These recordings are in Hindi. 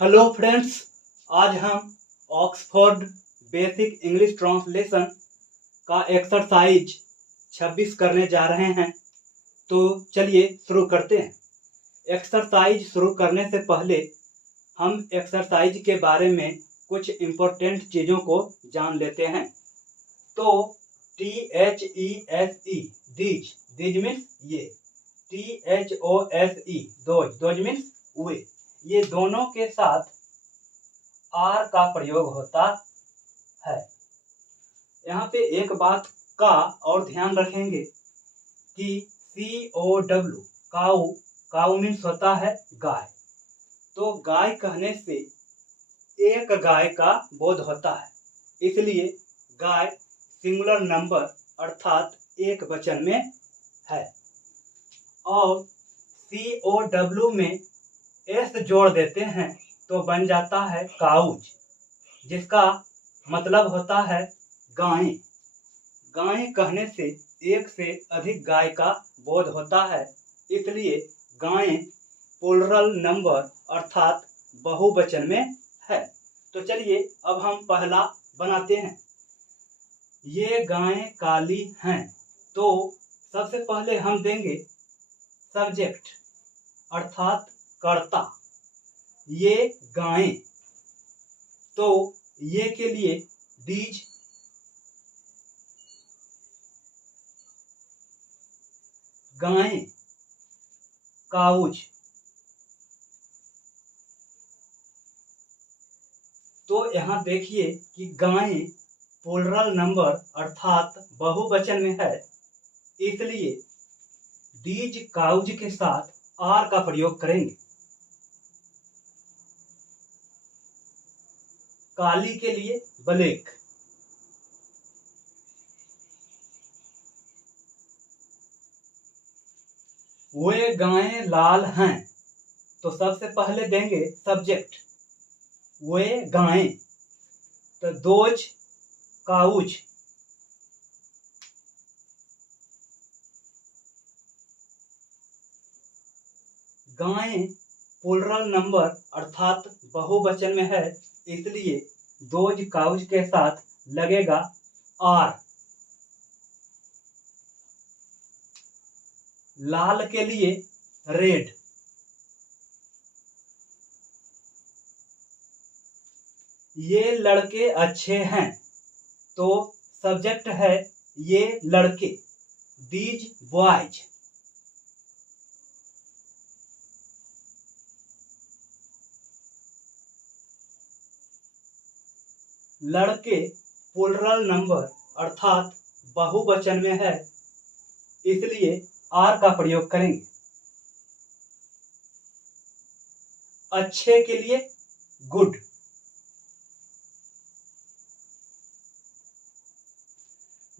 हेलो फ्रेंड्स, आज हम ऑक्सफोर्ड बेसिक इंग्लिश ट्रांसलेशन का एक्सरसाइज 26 करने जा रहे हैं। तो चलिए शुरू करते हैं। एक्सरसाइज शुरू करने से पहले हम एक्सरसाइज के बारे में कुछ इम्पोर्टेंट चीज़ों को जान लेते हैं। तो THESE दीज दीज मीन्स ये, THOSE दोज मीन्स वे, ये दोनों के साथ आर का प्रयोग होता है। यहाँ पे एक बात का और ध्यान रखेंगे कि COW काऊ, काऊ मीन्स होता है गाय। तो गाय कहने से एक गाय का बोध होता है, इसलिए गाय सिंगुलर नंबर अर्थात एक वचन में है। और COW में S जोड़ देते हैं तो बन जाता है काउज, जिसका मतलब होता है गायें। गायें कहने से एक से अधिक गाय का बोध होता है, इसलिए गायें प्लूरल नंबर अर्थात बहुवचन में है। तो चलिए अब हम पहला बनाते हैं। ये गायें काली हैं। तो सबसे पहले हम देंगे सब्जेक्ट अर्थात कर्ता, ये गायें। तो ये के लिए दीज, गायें, काउज। तो यहाँ देखिए कि गायें प्लूरल नंबर अर्थात बहुवचन में है, इसलिए दीज काउज के साथ आर का प्रयोग करेंगे। काली के लिए ब्लैक, वे गायें लाल हैं। तो सबसे पहले देंगे सब्जेक्ट वे गायें, तो दोज काउज। गायें प्लूरल नंबर अर्थात बहुवचन में है, इसलिए दोज काउज के साथ लगेगा आर। लाल के लिए रेड, ये लड़के अच्छे हैं। तो सब्जेक्ट है ये लड़के, दीज बॉयज। लड़के प्लूरल नंबर अर्थात बहुवचन में है, इसलिए आर का प्रयोग करेंगे। अच्छे के लिए गुड,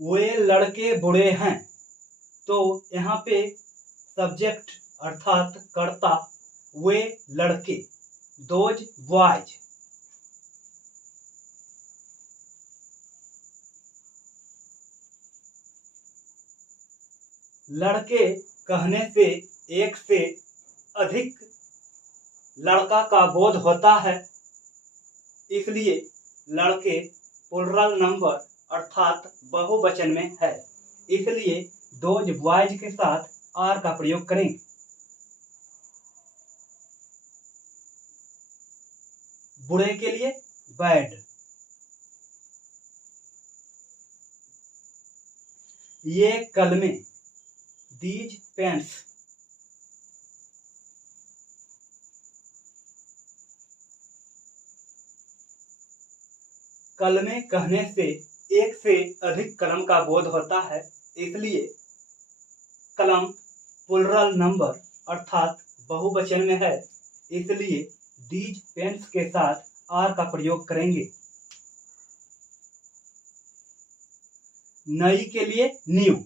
वे लड़के बुरे हैं। तो यहाँ पे सब्जेक्ट अर्थात कर्ता वे लड़के, दोज बॉयज। लड़के कहने से एक से अधिक लड़का का बोध होता है, इसलिए लड़के प्लूरल नंबर अर्थात बहुवचन में है, इसलिए दोज बॉयज के साथ आर का प्रयोग करेंगे। बुरे के लिए बैड, ये कलमे, दीज पेन्स। कलमे कहने से एक से अधिक कलम का बोध होता है, इसलिए कलम प्लूरल नंबर अर्थात बहुवचन में है, इसलिए दीज पेन्स के साथ आर का प्रयोग करेंगे। नई के लिए न्यू,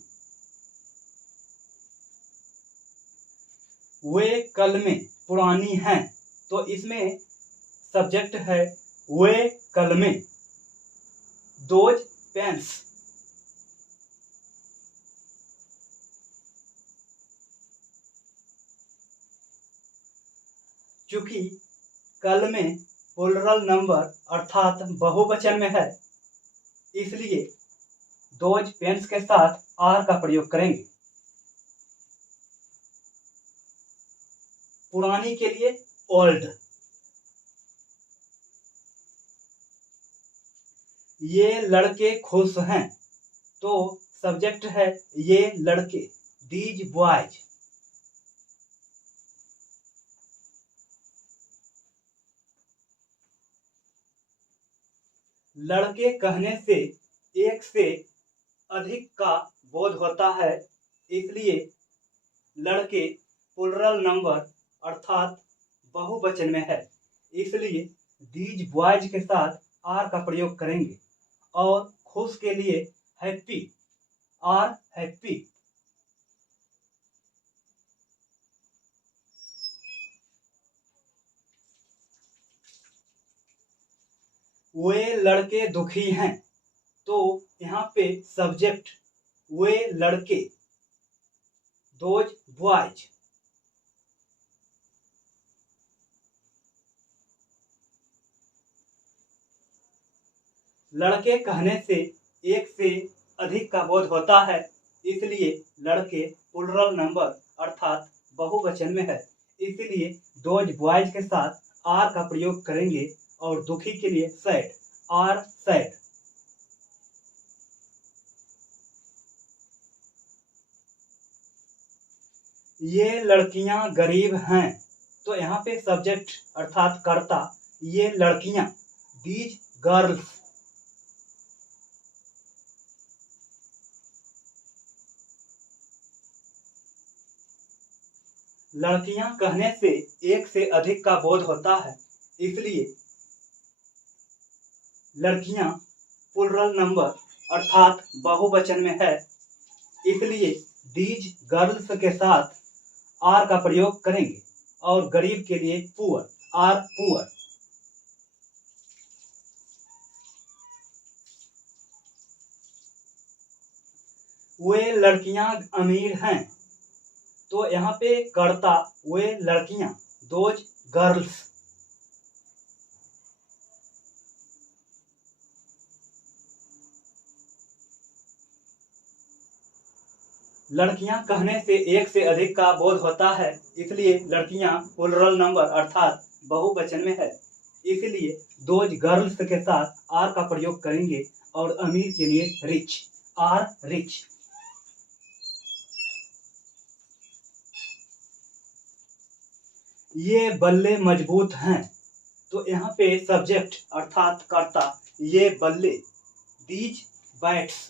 वे कलमें पुरानी हैं। तो इसमें सब्जेक्ट है वे कलमें, दोज पेन्स। चूंकि कल में प्लूरल नंबर अर्थात बहुवचन में है, इसलिए दोज पेन्स के साथ आर का प्रयोग करेंगे। पुरानी के लिए ओल्ड। ये लड़के खुश हैं, तो सब्जेक्ट है ये लड़के, दीज बॉयज। लड़के कहने से एक से अधिक का बोध होता है, इसलिए लड़के प्लूरल नंबर अर्थात बहुवचन में है, इसलिए दीज बॉयज के साथ आर का प्रयोग करेंगे। और खुश के लिए हैप्पी, आर हैप्पी। वे लड़के दुखी हैं, तो यहाँ पे सब्जेक्ट वे लड़के, दोज बॉयज। लड़के कहने से एक से अधिक का बोध होता है, इसलिए लड़के प्लूरल नंबर अर्थात बहुवचन में है, इसलिए दोज बॉयज के साथ आर का प्रयोग करेंगे। और दुखी के लिए सैड, आर सैड। ये लड़कियां गरीब हैं, तो यहाँ पे सब्जेक्ट अर्थात कर्ता ये लड़कियां, दीज गर्ल्स। लड़कियां कहने से एक से अधिक का बोध होता है, इसलिए लड़कियां प्लूरल नंबर अर्थात बहुवचन में है, इसलिए दीज गर्ल्स के साथ आर का प्रयोग करेंगे। और गरीब के लिए पुअर, आर पुअर। वे लड़कियां अमीर हैं, तो यहाँ पे कर्ता वे लड़कियां, दोज गर्ल्स। लड़कियां कहने से एक से अधिक का बोध होता है, इसलिए लड़कियां प्लूरल नंबर अर्थात बहुवचन में है, इसलिए दोज गर्ल्स के साथ आर का प्रयोग करेंगे। और अमीर के लिए रिच, आर रिच। ये बल्ले मजबूत हैं, तो यहाँ पे सब्जेक्ट अर्थात कर्ता ये बल्ले, दीज बैट्स।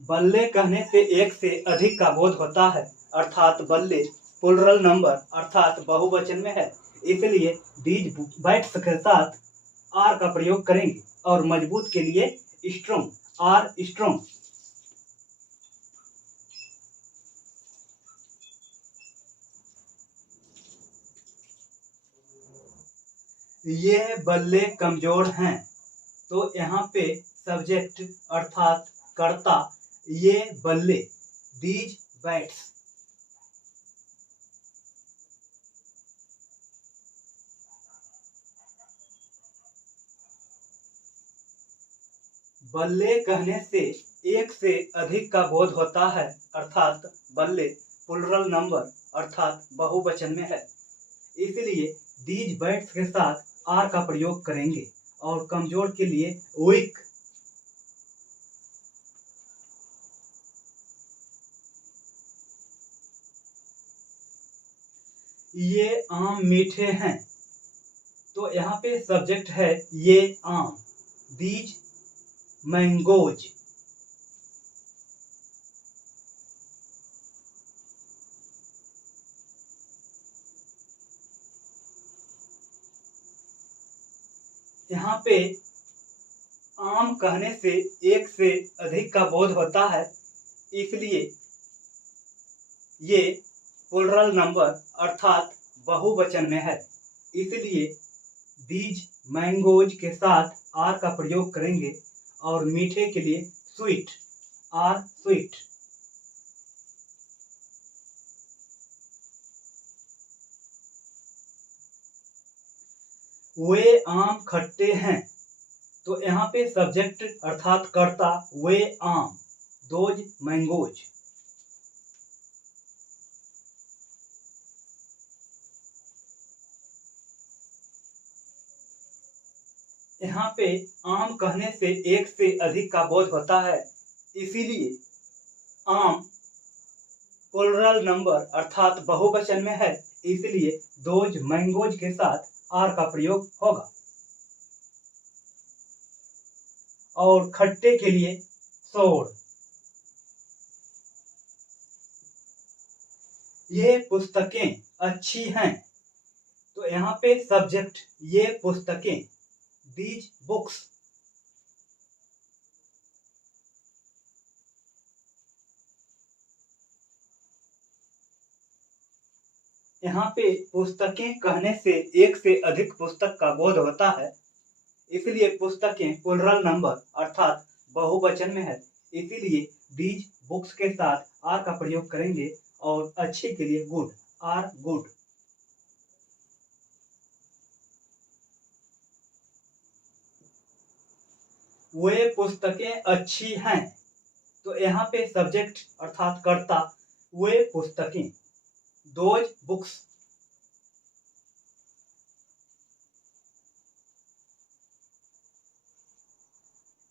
बल्ले कहने से एक से अधिक का बोध होता है, अर्थात बल्ले प्लूरल नंबर अर्थात बहुवचन में है, इसलिए दीज बैट्स के साथ आर का प्रयोग करेंगे। और मजबूत के लिए स्ट्रॉन्ग, आर स्ट्रॉन्ग। ये बल्ले कमजोर हैं, तो यहाँ पे सब्जेक्ट अर्थात कर्ता ये बल्ले, दीज बैट्स। बल्ले कहने से एक से अधिक का बोध होता है, अर्थात बल्ले प्लूरल नंबर अर्थात बहुवचन में है, इसलिए दीज बैट्स के साथ आर का प्रयोग करेंगे। और कमजोर के लिए वीक। ये आम मीठे हैं, तो यहाँ पे सब्जेक्ट है ये आम, दीज मैंगोज। यहाँ पे आम कहने से एक से अधिक का बोध होता है, इसलिए ये प्लूरल नंबर अर्थात बहुवचन में है, इसलिए दीज मैंगोज के साथ आर का प्रयोग करेंगे। और मीठे के लिए स्वीट, आर स्वीट। वे आम खट्टे हैं। तो यहाँ पे सब्जेक्ट अर्थात कर्ता वे आम, दोज मैंगोज। यहाँ पे आम कहने से एक से अधिक का बोध होता है, इसीलिए आम प्लुरल नंबर अर्थात बहुवचन में है, इसलिए दोज मैंगोज के साथ आर का प्रयोग होगा। और खट्टे के लिए सोर। ये पुस्तकें अच्छी हैं। तो यहाँ पे सब्जेक्ट ये पुस्तकें, दीज बुक्स। यहाँ पे पुस्तकें कहने से एक से अधिक पुस्तक का बोध होता है, इसलिए पुस्तकें प्लुरल नंबर अर्थात बहुवचन में है, इसीलिए दीज बुक्स के साथ आर का प्रयोग करेंगे और अच्छे के लिए गुड, आर गुड। वे पुस्तकें अच्छी हैं। तो यहाँ पे सब्जेक्ट अर्थात कर्ता वे पुस्तकें, दोज बुक्स।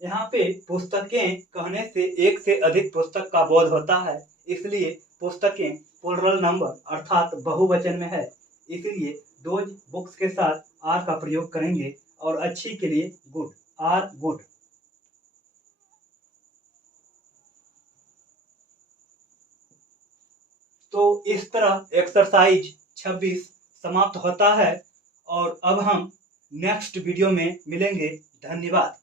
यहाँ पे पुस्तकें कहने से एक से अधिक पुस्तक का बोध होता है, इसलिए पुस्तकें प्लुरल नंबर अर्थात बहुवचन में है, इसलिए दोज बुक्स के साथ आर का प्रयोग करेंगे और अच्छी के लिए गुड, आर गुड। तो इस तरह एक्सरसाइज 26 समाप्त होता है और अब हम नेक्स्ट वीडियो में मिलेंगे। धन्यवाद।